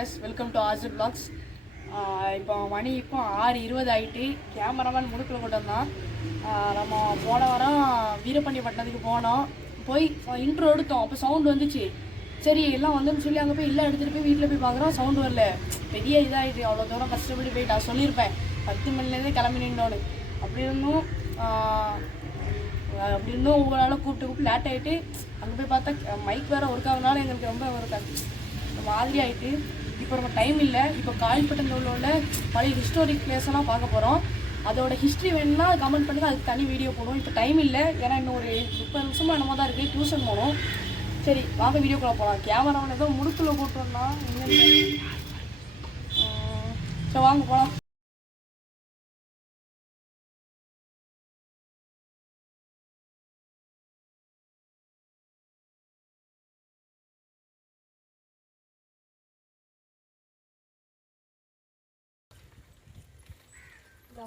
guys, welcome to Azir Vlogs. இப்போ மணி 6:20 ஆகிட்டு. Cameraman முடுக்கில் கொண்டு வந்தான். நம்ம போன வாரம் வீரபாண்டியப்பட்டினத்துக்கு போனோம். போய் இன்ட்ரோ எடுத்தோம். அப்போ சவுண்டு வந்துச்சு. சரி எல்லாம் வந்துன்னு சொல்லி அங்கே போய் எல்லாம் எடுத்துகிட்டு போய் வீட்டில் போய் பார்க்குறோம், சவுண்டு வரல. பெரிய இதாகிட்டு. அவ்வளோ தூரம் கஷ்டப்பட்டு போயிட்டா. சொல்லியிருப்பேன் 10 மணிலேருந்தே கிளம்பி நின்றோன்னு. அப்படி இருந்தும் உங்களால் கூப்பிட்டு லேட் ஆகிட்டு. அங்கே போய் பார்த்தா மைக் வேறு ஒர்க் ஆகுனாலும் எங்களுக்கு ரொம்ப ஒரு மாதிரி ஆகிட்டு. இப்போ நம்ம டைம் இல்லை. இப்போ காயல்பட்டினத்தில் உள்ள பழைய ஹிஸ்டாரிக் பிளேஸெல்லாம் பார்க்க போகிறோம். அதோட ஹிஸ்ட்ரி வேணும்னா கமெண்ட் பண்ணுங்க, அதுக்கு தனி வீடியோ போடுவோம். இப்போ டைம் இல்லை, ஏன்னா இன்னும் ஒரு 30 நிமிஷமாக என்னமோ தான் இருக்குது. டியூஷன் போகணும். சரி வாங்க வீடியோக்குள்ளே போகலாம். கேமராவில் ஏதோ முடுக்கில் கூப்பிட்டோம்னா சரி வாங்க போகலாம்.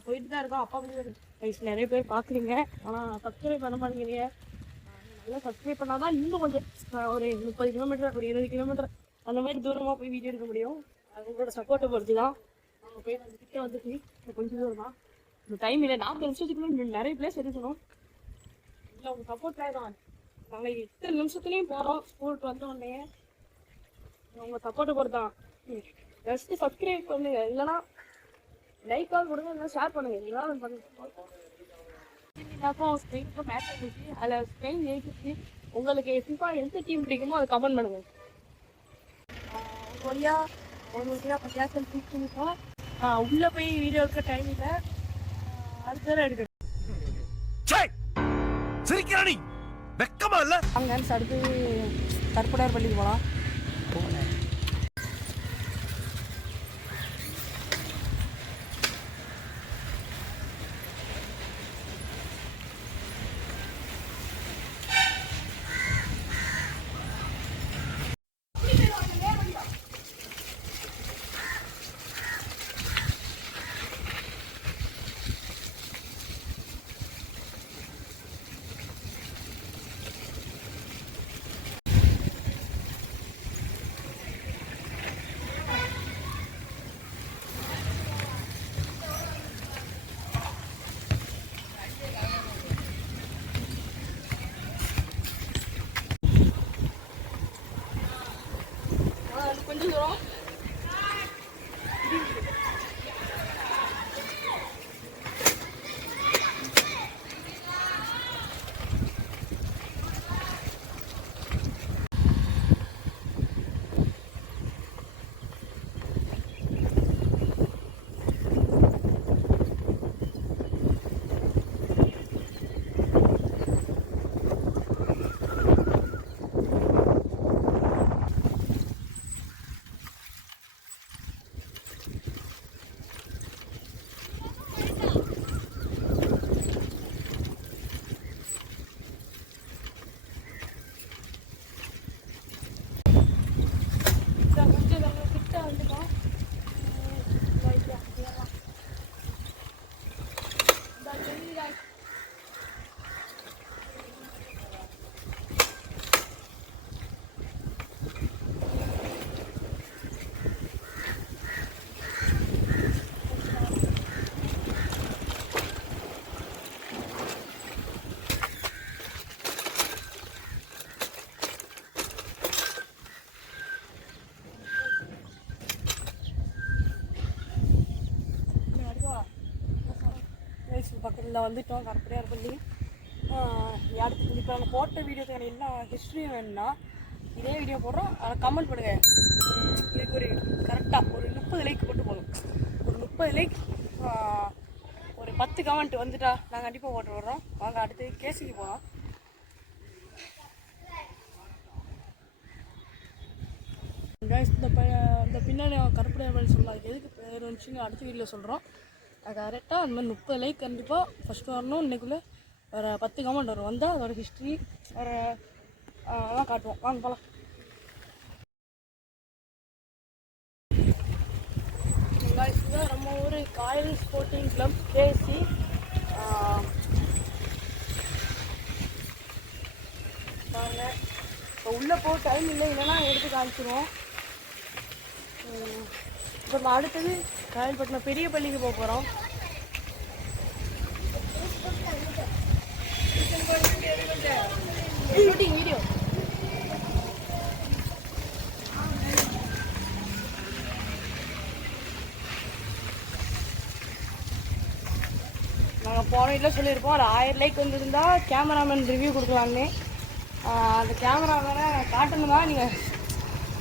போயிட்டு தான் இருக்கோம். அப்பா வயசு நிறைய பேர் பார்க்குறீங்க, ஆனால் சப்ஸ்கிரைப் பண்ண மாட்டேங்கிறீங்க. நல்லா சப்ஸ்கிரைப் பண்ணால் தான் இன்னும் கொஞ்சம் ஒரு 30 கிலோமீட்டர் ஒரு 20 கிலோமீட்டர் அந்த மாதிரி தூரமாக போய் வீடியோ எடுக்க முடியும். உங்களோட சப்போர்ட்டை பொறுத்து தான். அவங்க போய் அந்த கிட்டே வந்துச்சு. கொஞ்சம் தூரம் தான். இந்த டைம் இல்லை. 40 நிமிஷத்துக்குள்ள நிறைய பிளேஸ் எடுக்கணும். இல்லை உங்கள் சப்போர்ட்டாக தான். நாங்கள் 8 நிமிஷத்துலேயும் போகிறோம். ஸ்கூலுக்கு வந்த உடனே உங்கள் சப்போர்ட்டை பொறுத்து தான். ஜஸ்ட்டு சப்ஸ்கிரைப் பண்ணுங்க, இல்லைன்னா லைக் கால் கொடுங்க, இல்லை ஷேர் பண்ணுங்க. இதெல்லாம் பண்ணுங்க. ஸ்பெயினுக்கும் மேட்ச் ஆகிடுச்சு. அதில் ஸ்பெயின் ஜெயிச்சிச்சு. உங்களுக்கு ஃபிஃபா எந்த டீம் பிடிக்குமோ அதை கமெண்ட் பண்ணுங்க. கொரியா பஞ்சாசல் பிடிச்சிருக்கோம். உள்ளே போய் வீடியோ எடுக்க டைம் இல்லை. அடுத்த எடுக்கணும். அங்கே அடுத்து கற்படார் பள்ளிக்கு போகலாம். கொஞ்சம் தூரம் பக்கத்தில் வந்துட்டோம். கற்படையார் பள்ளி அடுத்து இப்போ நாங்கள் போட்ட வீடியோக்கான எல்லா ஹிஸ்ட்ரியும் வேணும்னா இதே வீடியோ போடுறோம். அதை கமெண்ட் பண்ணுங்கள். இதுக்கு ஒரு கரெக்டாக ஒரு 30 லைக் போட்டு போகணும். ஒரு 30 லைக் ஒரு 10 கமெண்ட் வந்துட்டா நாங்கள் கண்டிப்பாக போட்டு விடுறோம். வாங்க அடுத்து கேசிக்கு போகலாம். இந்த பின்னாடி கற்படையார் பள்ளி சொல்லலாம். அதுக்கு எதுக்கு பேர் வந்துச்சுங்க அடுத்த வீடியோவில் சொல்கிறோம். அது கரெக்டாக அந்த மாதிரி 30 லைக் கண்டிப்பாக ஃபஸ்ட்டு வரணும். இன்றைக்குள்ளே வேறு 10 கமெண்ட் வரும். வந்தால் அதோட ஹிஸ்ட்ரி வேறு அதெல்லாம் காட்டுவோம். வாங்க போகலாம். இதுதான் நம்ம ஊர் காயல் ஸ்போர்ட்டிங் கிளப் கேசி. வாங்க இப்போ உள்ளே போக டைம் இல்லை, இல்லைன்னா எடுத்து காமிச்சிடுவோம். இப்போ நம்ம அடுத்தது ராயல்பட்டினம் பெரிய பள்ளிக்கு போக போகிறோம். வீடியோ நாங்கள் போன வீட்டில் சொல்லியிருப்போம் ஒரு 1000 லைக் வந்துருந்தா கேமராமேன் ரிவ்யூ கொடுக்கலான்னு. அந்த கேமராமேனை காட்டணும்னா நீங்கள்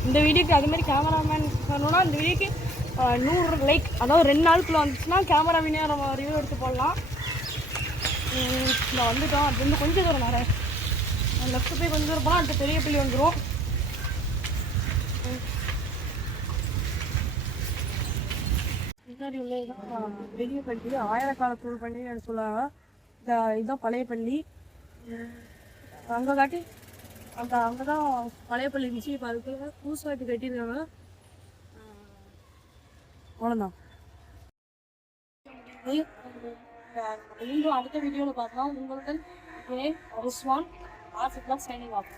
இந்த வீடியோக்கு அதுமாரி கேமராமேன் பண்ணணும்னா இந்த வீடியோக்கு 100 லைக், அதாவது 2 நாளுக்குள்ளே வந்துச்சுன்னா கேமராமேனே நம்ம ரிவ்யூ எடுத்து போடலாம். நான் வந்துட்டோம். அது வந்து கொஞ்சம் தூரம் நிறைய லெஃப்ட் போய் கொஞ்சம் தூரம் போனால் அடுத்த பெரிய பள்ளி வந்துடும். முன்னாடி உள்ளதுதான் பெரிய பள்ளி, 1000 காலத்தூர் பள்ளின்னு சொல்லுவாங்க. இதுதான் பழைய பள்ளி. அங்கே காட்டி அங்கே தான் பழைய பள்ளி இருந்துச்சு. இப்போ அதுக்குள்ள புதுசாக இப்போ கட்டியிருக்காங்க. அவ்வளோதான். மீண்டும் அடுத்த வீடியோவில் பார்க்கலாம். உங்களுடன் ரிஸ்வான் ஆசிஃப்லாம் சைனிங் ஆஃப்.